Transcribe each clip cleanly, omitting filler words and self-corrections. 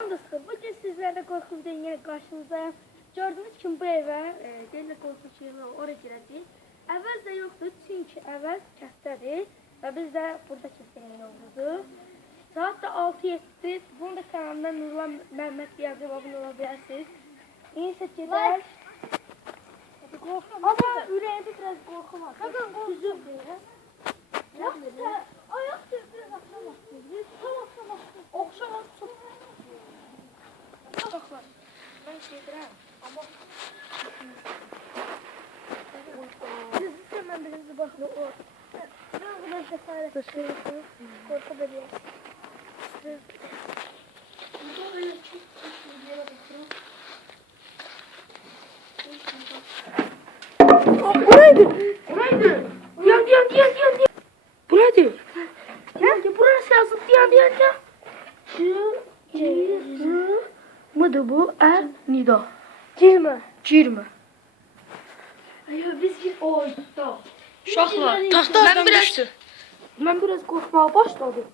Dostlar, bugün sizlerle korku videoyla yine karşınızdayım. Gördüğünüz kimi bu evə Deylə korku şeyini oraya girəcəyik. Əvvəl də yoxdur, çünki əvvəl kəsdədir və biz də burada kəsdəyən yoldudur. Saat da 6-7'dir. Bunu da kanalımdan Nurlan Məhəmməd yazıb abunə ola bilərsiniz. İyisi gedək. Ama ürəyimdə biraz qorxu var. Düzüm deyirəm. Yoxsa ayaq düzdür, axşam vaxtıdır. Oxşam vaxtı. Tabaklar. Ben şeydirəm, amma siz hemen birinizi baxın o. Ben buradan səfərət edirəm. Qorxu belə. Bu neydi? Bu neydi? Yan. Bu neydi? Burası yazıp yan. Mıdır bu? Nida. Girme. Ayo biz bir oyunda. Uşaqlar, taxtadan düşdü. Ben biraz korkmaya başladım.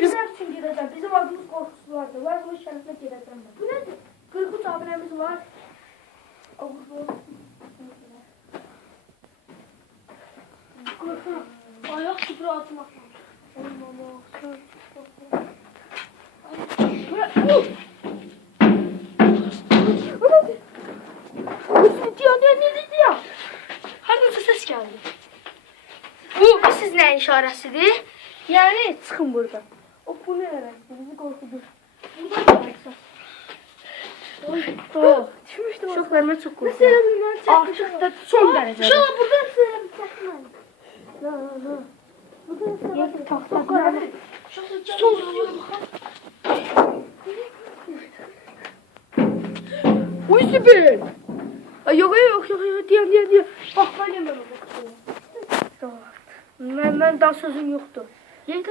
Bizler için gireceğim. Bizim adımız korkusu vardı. Var bu şerefle gireceğim ben. Bu nedir? 43 abonemiz var. Korkma. Ayak süpürü atmak. Diyor. Hangi ses geldi? Bu siz ne işaretidir? Yani çıkın buradan. O bu ne demek? Bizi korkudur. Buradan da düşmüştüm. Çok verme çok korkuyorum. Mesela bunlar çekmiş. Artık son derece. Şu an buradan sıra bir çekmeyin. No. Buradan sıra tahta. Son Uy süper. Yok. Diyen. Bak ben yemem onu. Ben daha sözüm yoktu. Yenge.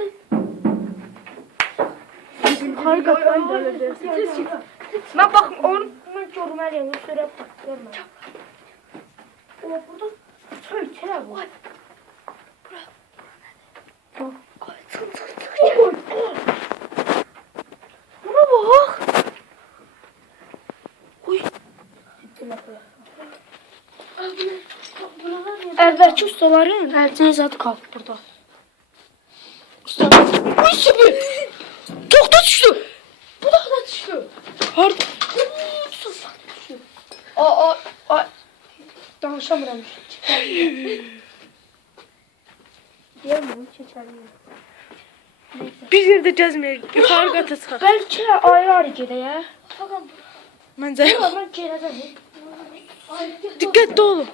Yukarı kattan böyle. Ben bakın onu görmeliyim. Şöyle bak görme. O burada söyle bu. Buna bak. Uy. Evvelki ustaların elçine zaten kaldı burada. Ustalar. Uy süper. Çok da düştü. Bu da düştü. Harbi. Aa. Danışamıyorum. Diyemiyorum, çeçerim. Biz yerdə gəzməyək, yuxarı qata çıxaq. Bəlkə ayrı gedək. Məncə yox. Mən gedəcəm. Diqqətli olun.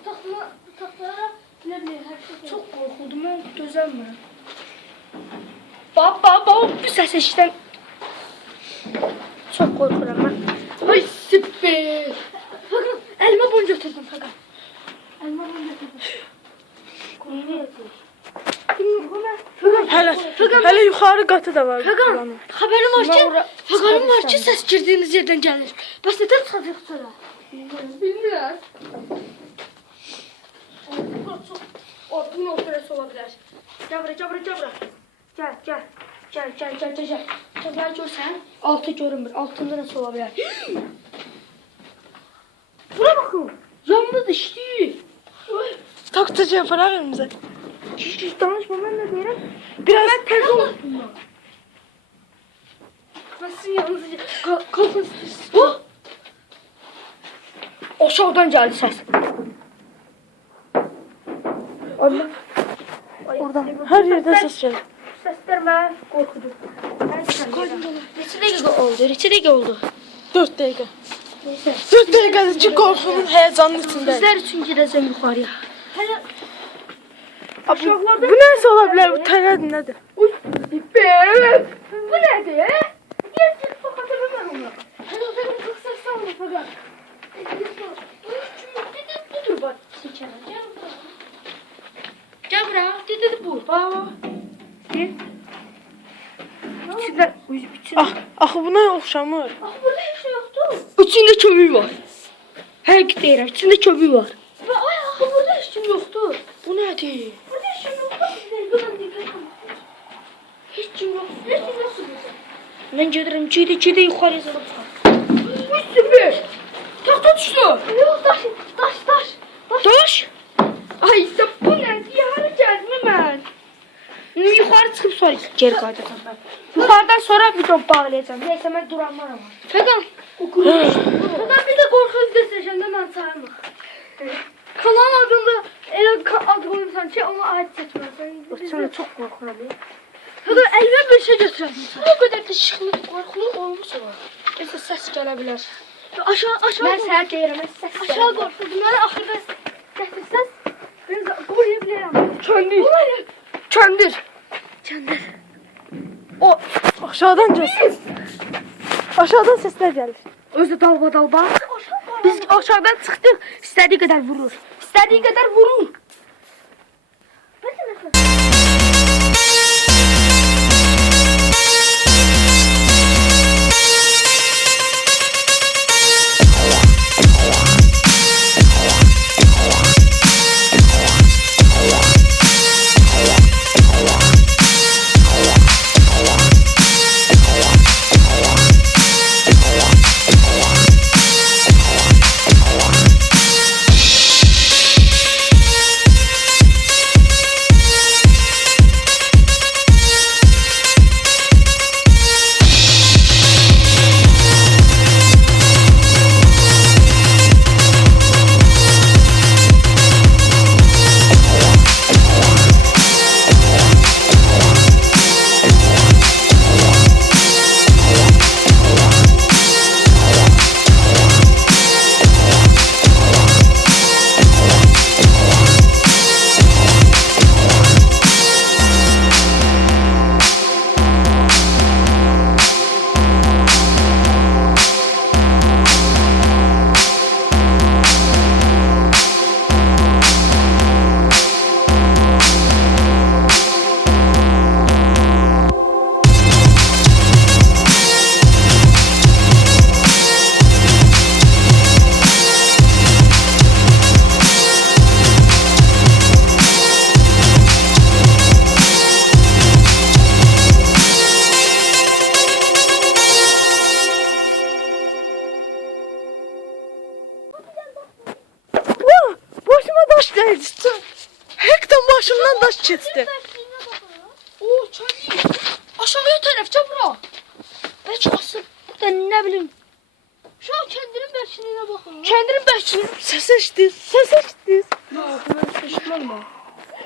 Taxtlara nə bilim, hər şey. Çox qorxuldum, mən dözəmirəm. Baba, bu səs eşidən. Çox qorxuram mən. Ay süper. Fəqət elma bunu götürdüm fəqət. Hələ yuxarı qatı da var. Fəqət, xəbərim var ki, səs girdiğimiz yerdən gəlir. Bəs nədən çıxacaq sonra? Bilmirəm. Bunun operası ola bilər. Gəl bura. Gəl. Gəl görsən. Altı görünmür. Altında nəsə ola bilər. Buna baxın. Yanımda işləyir. Taxtacı aparaq elimizə. Hiç danışma, ben ne deyirəm? Biraz Tez olsun. Nasıl yanınızı... Kalkın. Aşağıdan geldi ses. Allah. oradan hər yerdə səs gəlir. Sesler mən qorxudur. Neçə dəqiqə oldu? 4 dəqiqə. 4 dəqiqədir ki, qorxunun həyəcanının içindəyik. Sizlər üçün gedəcəm yuxarıya. Hələ Bu nəsə ola bilər? Bu tələdir, nədir? Uy, süper. Bu nədir? Yercik baxatırım mən ona. Hələ o zaman çox səs salma fəqət. Budur bak. Gel bura. Dedi bu. Baba. İçində. Axı buna oxşamır. Axı burada heç şey yoxdur. İçində kömür var. Həqiqət deyirəm, içində kömür var. Ay, axı burada heç kim yoxdur. Bu nədir? Burada heç kim yoxdur. Heç kim yox. Heç kim yoxdur. Ben gedirəm, gedə yuxarıya salıb çıxar. Süper. Taxta düşdü. Yox, daş. Daş. Ay, sən bu nədir? Hara gəldim mən? Yuxarı çıxıb sonra geri qayıdacam ben. Yuxarıdan sonra video bağlayacağım. Neyse mən duranlar var. Fəqan, Fəqan bir də qorxu izləsəşəndə mən çağırmaq. Kanalın adında elə ad qoyursan ki, ona aid seçməlisən. Sana çox qorxuram. Fəqan, əlinə bir şey götürəsən. Bu qədər də şıxlı, qorxulu olmuş o. Neyse səs gələ bilər. Aşağı Mən sənə deyirəm, səs gələ Aşağı bilər. qorxdum. Mənə axırda gətirsəz, mən qoruya bilərəm. Kəndir. O aşağıdan gəlsin. Aşağıdan sesler gelir. Özü dalba. Biz aşağıdan çıxdıq, istədiyi qədər vurur. İstədiyi qədər vurur. Başıma taş geldi. Hekten başımdan taş çıktı. Oo, kəndir. Aşağıya tərəfcə bura. Bəlkə asıb. Burada nə bilim. Şu an kəndirin bərkinliyinə baxın. Kəndirin bəlkə. Ses eşitdiniz. Ses eşitdiniz. Yox, mən seçməm mən.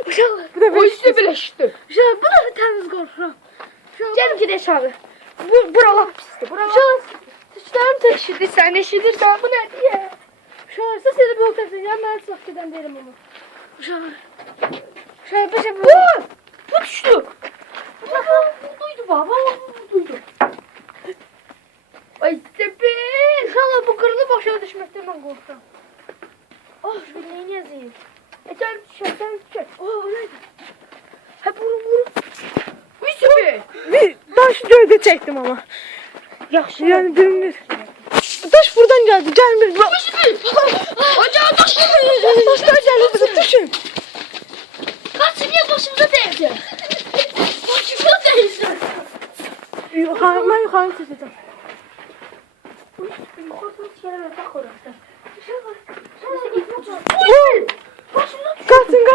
Bu da O böyle. üstü birləşdi. Şu an bu da təmiz qorxuram. Gəlin gedək aşağı. Bura lap pisdir. Bura lap pisdir. Tüçlərim tək. Eşidirsən, eşidirsən. Bu nədir ya? Şu an siz seni bol təsin. Ya mən çox gedən deyirəm onu. Şu an. Şöyle bir şey bu. Bu düşdü. Duydu baba. Duydu. Ay tepe. İnşallah bu kırılıp aşağı düşmekten ben korkuyorum. Oh şu neyini yazayım. Sen düşer. Oh öyleydi. Hep vurun. Bu süper. Bir taş gövde çektim ama. Yaxşı. Yani dümdüz. Taş buradan geldi. Gelmir. Ocağa taş. Taşlar geldi bize. Düşün. Kaç niye başımıza değdi? Başımıza değdi. Ben yukarı çekeceğim.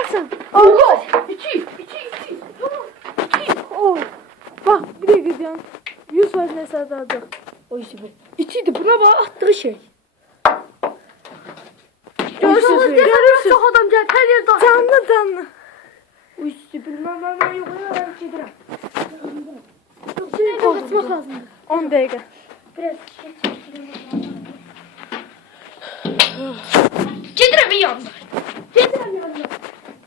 Kalsın. Allah. İki. Oh. Bak bir de gidiyorum. 100% mesaj alacak. O süper. İçiydi buna bak attığı şey. Görürsün. Çok adam geldi. Her yerde. Canlı. O süper. Ben yok ya ben gedirəm. Seni kapatmak lazım. 10 dakika. Biraz şey çektirelim. Gedirəm yanına. Getirem yanına.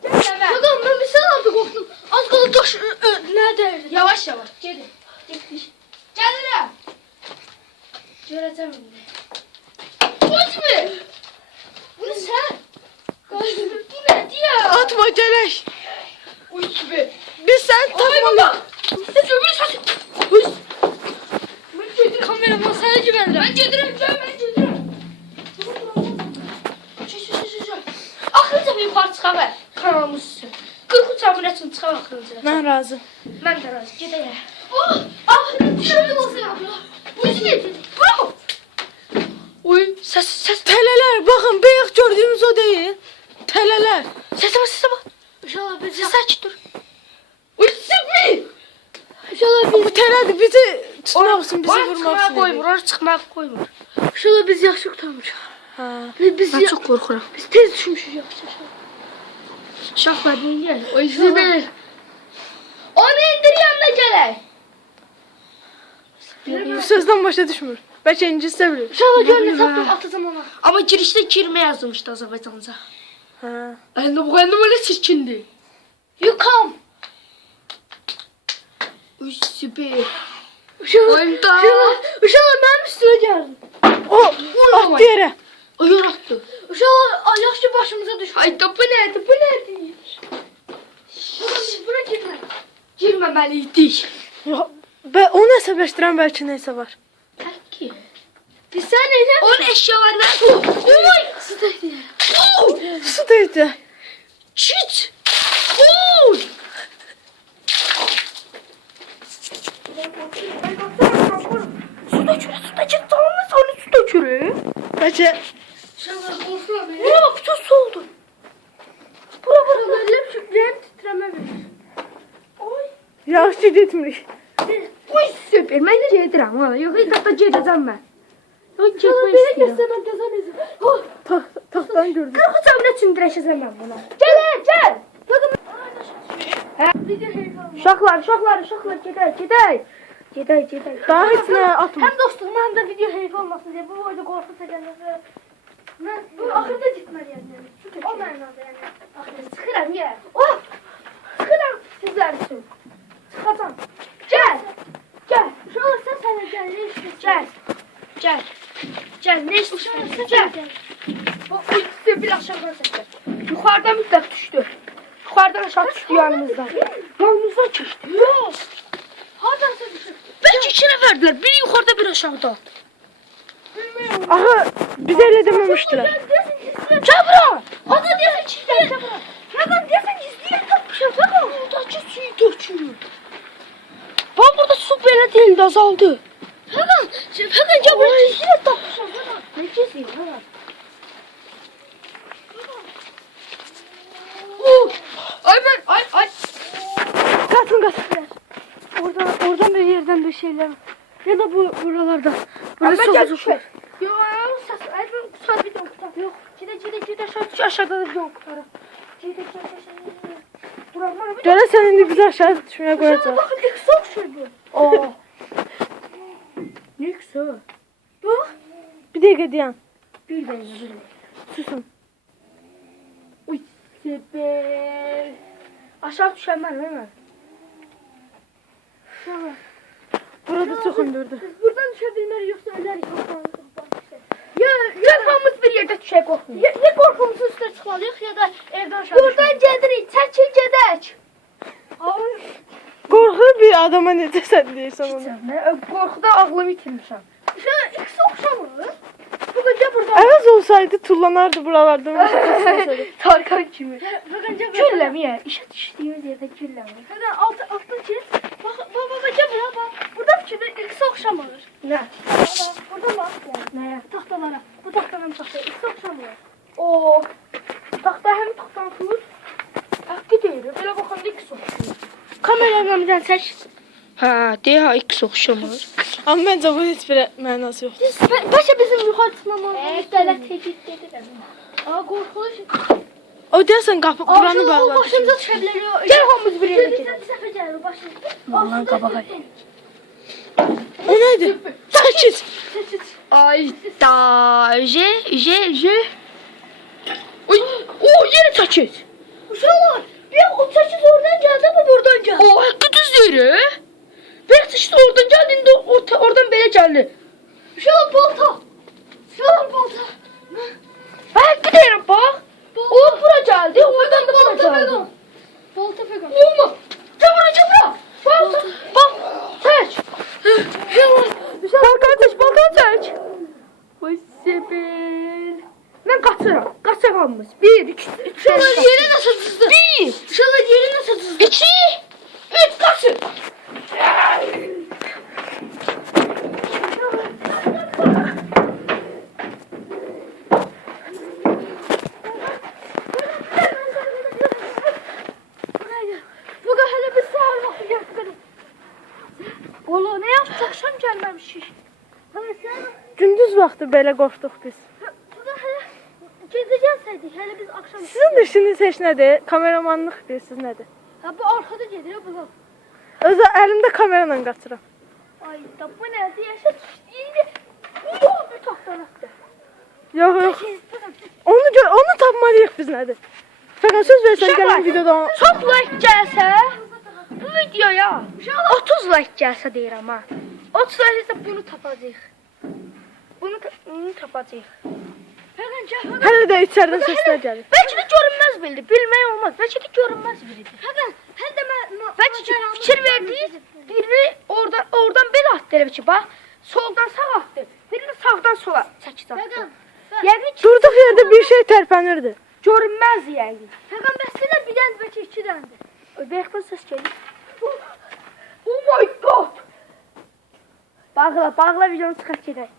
Bakalım ben bir sen aldı korktum. Az kaldı taş nerede? Yavaş. Gedir. Gelirim. Görəcəm indi. Koçmu? Bunu sen. Bu ne diye? Atma gerek. O süper. Biz sen takmalı. Sen öbür saçı. Ben gedirəm. Kameraman sana güvendim. Ben gedirəm. Axırıncı bir yuxarı çıxaq. Kanalımız üstü. 43 abunəçin çıxaq axırıncı. Ben razı. Mən də razı. Gedək. Oh! Axırı düşürdüm o sırada. Uy! Bravo! Uy! Səs. Teleler bakın beyaz gördüğünüz o değil. Teleler. Səsə bax. İnşallah biz sakit dur. Uy süper. İnşallah Bu teledir bizi tutmak için bizi vurmak için. koymur, oraya çıxmaq qoymur. İnşallah biz yaxşı qurtarmışıq. Ha. Biz Ben çok korkuyorum. Biz tez düşmüşük yaxşı. Şahlar deyil. O izni verir. Onu indir yanına gələk. Bu sözden başa düşmür. Belki İngilizce bilir. İnşallah gönlü tapdım atacağım ona. Ama girişte girme yazılmışdı Azerbaycanca. Ha. Bu kendim öyle çirkindi. You come. Uy süper. Uşağım benim üstüme geldi. O at yere. O yorattı. Uşağım yaşlı başımıza düştü. Ay da bu nerede? Buna girme. Girmemeliydik. Ya, ben onu hesaplaştıran belki neyse var. Belki. Biz sen neyden? Onun eşyalarına. Oy! Su değdi. Su değdi. Çit. Oy! Su dökürü. Tamam sonra su dökürü. Belki Şunlar korkuyor beni. Ne bütün su oldu. Bura böyle küçüklerim titreme verir. Oy. yaşlı gitmiş. Oy süper. Ben de yedirəm valla. Yox, ilk dəfə gedəcəm mən. Yox, getmək istəyirəm. Ben kazanacağım. Oh, Taxtdan gördüm. qırxacam nə üçün dirəşəcəm mən buna. Gəl. Uşaqlar, gedək. Daha hiç ne atma. Hem dostluğum hem de video heyif olmasın diye bu boyda korku çekenleri. Bu ahırda gitmeliyim yani. O mənada yani. Ahırda sıxıram ya. Oh! Sıxıram sizler için. Sıxacam. Gel. Şu an sen gel. Ne istiyorsun? Gəl, nə istəyirsən? Gəl. Oy, size bir aşağıdan çekeceğim. Yuxarıdan mütləq düşdü. Yuxarıdan aşağı düşdü yanımızdan. Yanımızdan keçdi. Yok. Hardan sen düşün? Bəlkə iki nəfərdilər. Biri yuxarıda, biri aşağıda. Bilmiyorum. Aha bize öyle dememiştiler. Gəl bura. Adam diyorsun ki izleyen. Adam diyorsun ki izleyen tapmışım. Bakın. Buradakı suyu dökülür. Bax burada su belə deyildi, azaldı. Hakan gel buraya izleyen tapmışım. Ne kesin? Ay. Kaçın. Oradan bir yerden bir şeyler. Ya da buralarda. Böyle soğuk. Yok ses. Ay ben saat bir doktor. Yok. Gide aşağıda da yok. Gide. Buraklar bir Göre sen indi bizi aşağı düşmeye koyacağız. bakın ne soğuk şey bu. Oo. Ne kısa. Bak. Bir dakika diyen. Bir benim. Susun. Uy süper. Aşağı düşen ben değil mi? Tamam. Burada sokundurdu. Biz buradan düşebilmeli yoksa öleriz. Kafamız bir yerde düşe korkmuyor. Ya korkumuzun üstüne çıkmalıyıq ya da evden aşağı Buradan gedirik, çəkil gedək. Korku bir adama ne desen değilsen onu. Qorxuda ağlımı itirmişəm. Şöyle ikisi okşamır. Bu gece burada. Evet olsaydı tullanardı buralarda. Tarkan kimi. Bakın gel Gülləmiyə, işə düşdüyümüz yerdə gülləmir. Hemen altın ki. Bak gel buraya bak. Burada fikirde ikisi okşamır. Nə? Burada bak. Nəyə? Tahtalara. Bu tahtanın tahtaya ikisi okşamır. O taxta həm taxtan tut. Haqqı deyir. Belə baxanda ikisi oxşamır. Kameralarımızdan seç. Hə, deyə ikisi oxşamır. Ama bence bu hiçbir manası yok. Başa bizim yukarı çıkmamız. Devlet tecrit dedi. Aa korkunç. O diyorsan kapı buranı O bağlar. başımıza düşebiliyor. Gəl hamımız bir yerə Bir gedək. sefer gelir başımıza. Vallahi qabağa. O neydi? Sakit. Ay da je. Uy, o yeri çəkir. Uşaqlar, bir o çekiz oradan geldi mi buradan geldi? O haqqı düz deyir. Bir çəkir oradan gəldi, indi oradan belə gəldi. Uşaqlar balta. Uşaqlar balta. Haqqı deyirəm bax. O bura gəldi, oradan da bura gəldi. Balta fegan. Olma. Gəl bura. Balta. Bax, çək. Balkan çək. Vay səbir. Mən qaçıram. Qaçaq hamımız. 1, 2, 3. Uşaqlar yeri nasıl çizdi? 1, Uşaqlar yeri nasıl çizdi? 2, 3 qaçın. Ola nə yapdıq? Axşam gəlməmişik. Hələ sən Gündüz vaxtı belə qorxduq biz. burada hələ gecə gəlsəydik, hələ biz axşam. Sizin işiniz heç nədir? Kameramanlıq bilirsiniz nədir? Ha bu arxada gedir bu. Özü əlimdə kamera ilə qaçıram. Ay da bu nədir? Yaşa indi. Bu bir taxtalatdı. Yox. Onu tapmalıyıq biz nədir? Fəqət söz versən gələn videoda Çox like gəlsə, bu videoya 30 like gəlsə deyirəm ha. 30 like isə bunu tapacağıq. Bunu tapacağıq. hələ də içəridən səslər gəlir. Bəlkə də görünməz bildi. Bilmək olmaz. Bəlkə də görünməz bildi. Hə də mən Bəlkə ki, fikir verdiniz. Birini oradan belə atdı elə ki, bax. Soldan sağa atdı. Birini sağdan sola çəkib atdı. Yəqin ki, Durduq yerdə bir şey tərpənirdi. görünməz yəqin. Fəqət bəslə bir dənə bəlkə 2 dənədir. Bəyəxtdən səs gəlir. Oh my god! Bağla videonu çıxaq gedək.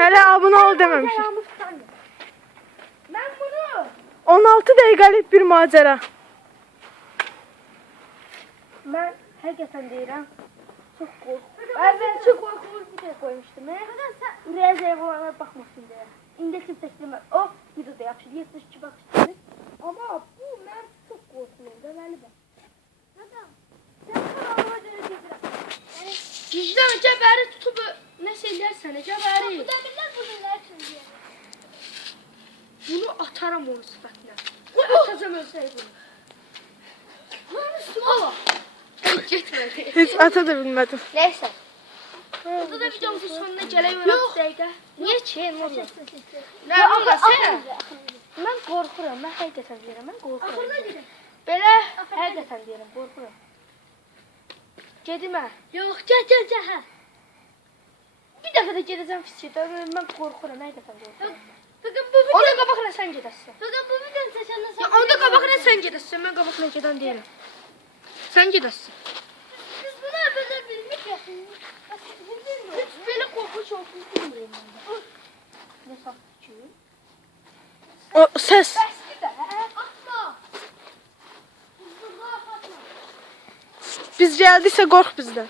Hələ abunə ol deməmişik. Mən bunu 16 dəqiqəlik bir macəra. Mən həqiqətən deyirəm. Çox qorxuram. əvvəlcə qorxulu bir şey qoymuşdum. Ürəyə zəif olanlar baxmasın deyə. İndi kim çəkdirmə. O videoda yaxşı 72 baxışdır. Amma bu mən çox qorxuluyum da məli bax. Adam, sən qarağa görə gedirəm. Vicdan cəbəri tutub nəsə eləyərsən, cəbəri. Bu da billər bunu nə üçün deyir. Bunu ataram onun sifətinə. Atacam ölsəy bunu. Allah. Getmədi. Heç ata da bilmədim. Nəysə. Burada da videomuzun sonuna gələk olaraq dəqiqə. Niyə ki? Nə olmasın? Mən qorxuram. Mən həqiqətən deyirəm. Mən qorxuram. Belə həqiqətən deyirəm. Qorxuram. Gedimə. Yox, gəl. Hə. Bir dəfə də gedəcəm fiskədə. Mən qorxuram. Həqiqətən qorxuram. Fəqət bu Onda qabaqla sən gedəsən. Fəqət bu videonu çəkəndən Ya onda qabaqla sən gedəsən. Mən qabaqla gedən deyirəm. Sən gedəsən. Biz bunu əvvəllər bilmişik. Heç belə qorxuş olsun bilmirəm mən. Nə saxdı ki? O səs. Bəsdir də. Atma. Buzluğa atma. Biz gəldiksə qorx bizdən.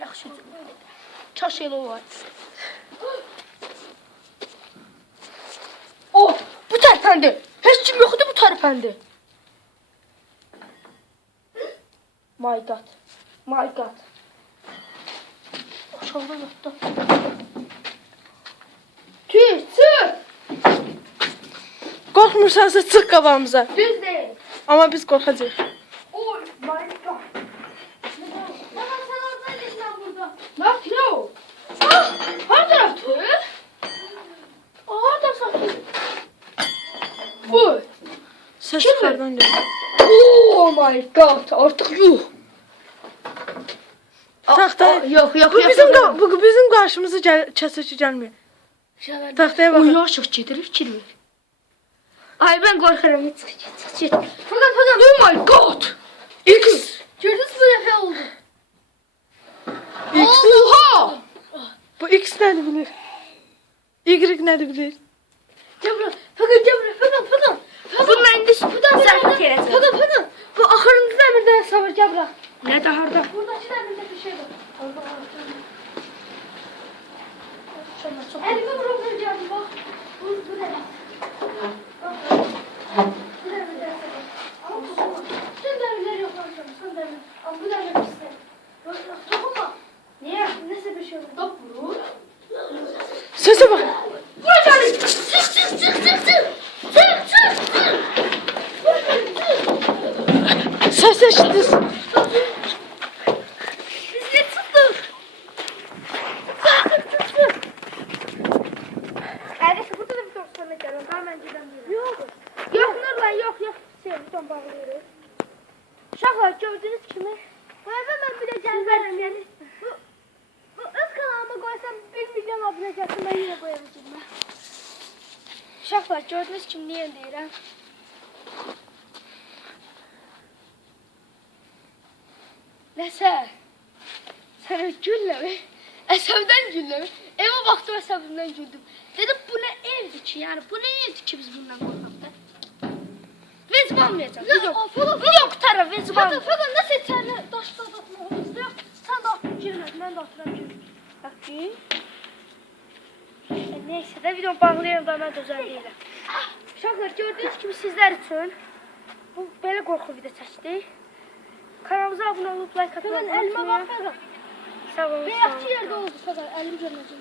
Yaxşı. Kaş elə olar. Oh, bu tərpəndi. Heç kim yoxdur bu tərpəndi. My god. My god. Aşağıdan atdı. Çık. Qorxmursansa çıx qabağımıza. Düz deyil. Amma biz qorxacağıq. Oh my god. Baba sen oradan git ben burada. Ne yapıyor o? Ah, harada atıyor? Harada satıyor? Bu. Səs Kim yuxarıdan gəlir. Oh my god. Artıq yuh. Taxta. Yox. Bu bizim qarşımıza kəsici gəlmir. Taxtaya O bax. yavaş gedir fikir ver. Ay ben qorxuram. Çıx. Fakat. Oh my god. X. Gördünüz bu defa oldu. Oha. Bu X nədir bilir? Y nədir bilir? Cemre, Fəqət Cemre, Fəqət. Bununla indi sudan zərfət eləcək. Fəqət. Bu axırıncı dəmirdə sabır Cemre. Nə də harda? Buradakı dəmirdə bir şey var. Çok Elimi bırakın Cemre bak. Bu ne? Sen demirler yok amcam, sen demir. Ama bu demir işte. Dokunma. Niye? Neyse bir şey olur. Top vurur. Səsə bax. Vuracağım. Çık. Səs eşitdiniz. Biz ne tuttuk? Neredeyse burada da bir top sonra gelin. Daha önceden değil. Yok. Yok Nurlan yok. Şey bir ton bağlıyoruz. Uşaqlar gördünüz kimi? Bu evə mən bir də gəlmərəm, yəni. Bu öz kanalıma qoysam 1 milyon abunə gəlsə mən yenə bu evə girməm. Uşaqlar gördünüz kimi niyə deyirəm? Nəsə? Sənə gülləmi? Əsəbdən gülləmi? Evə baxdım əsəbimdən güldüm. Dedim bu nə evdir ki? Yəni bu nə evdir ki biz bundan qorxaq da? Vecib almayacaq. Video qutarım vecib almayacaq. Fəqət nəsə içəri daşla atma. mən də atıram ki. Bakayım. Neyse de videomu bağlayayım da ben düzen değilim. Uşaqlar gördüğünüz gibi sizler için bu böyle korku video çəkdik. Kanalımıza abone olup like atmayı Mən əlimə unutmayın. baxıram. Sağ olun. Beyazçı yerdə oldu, səqər, əlim görməcəm.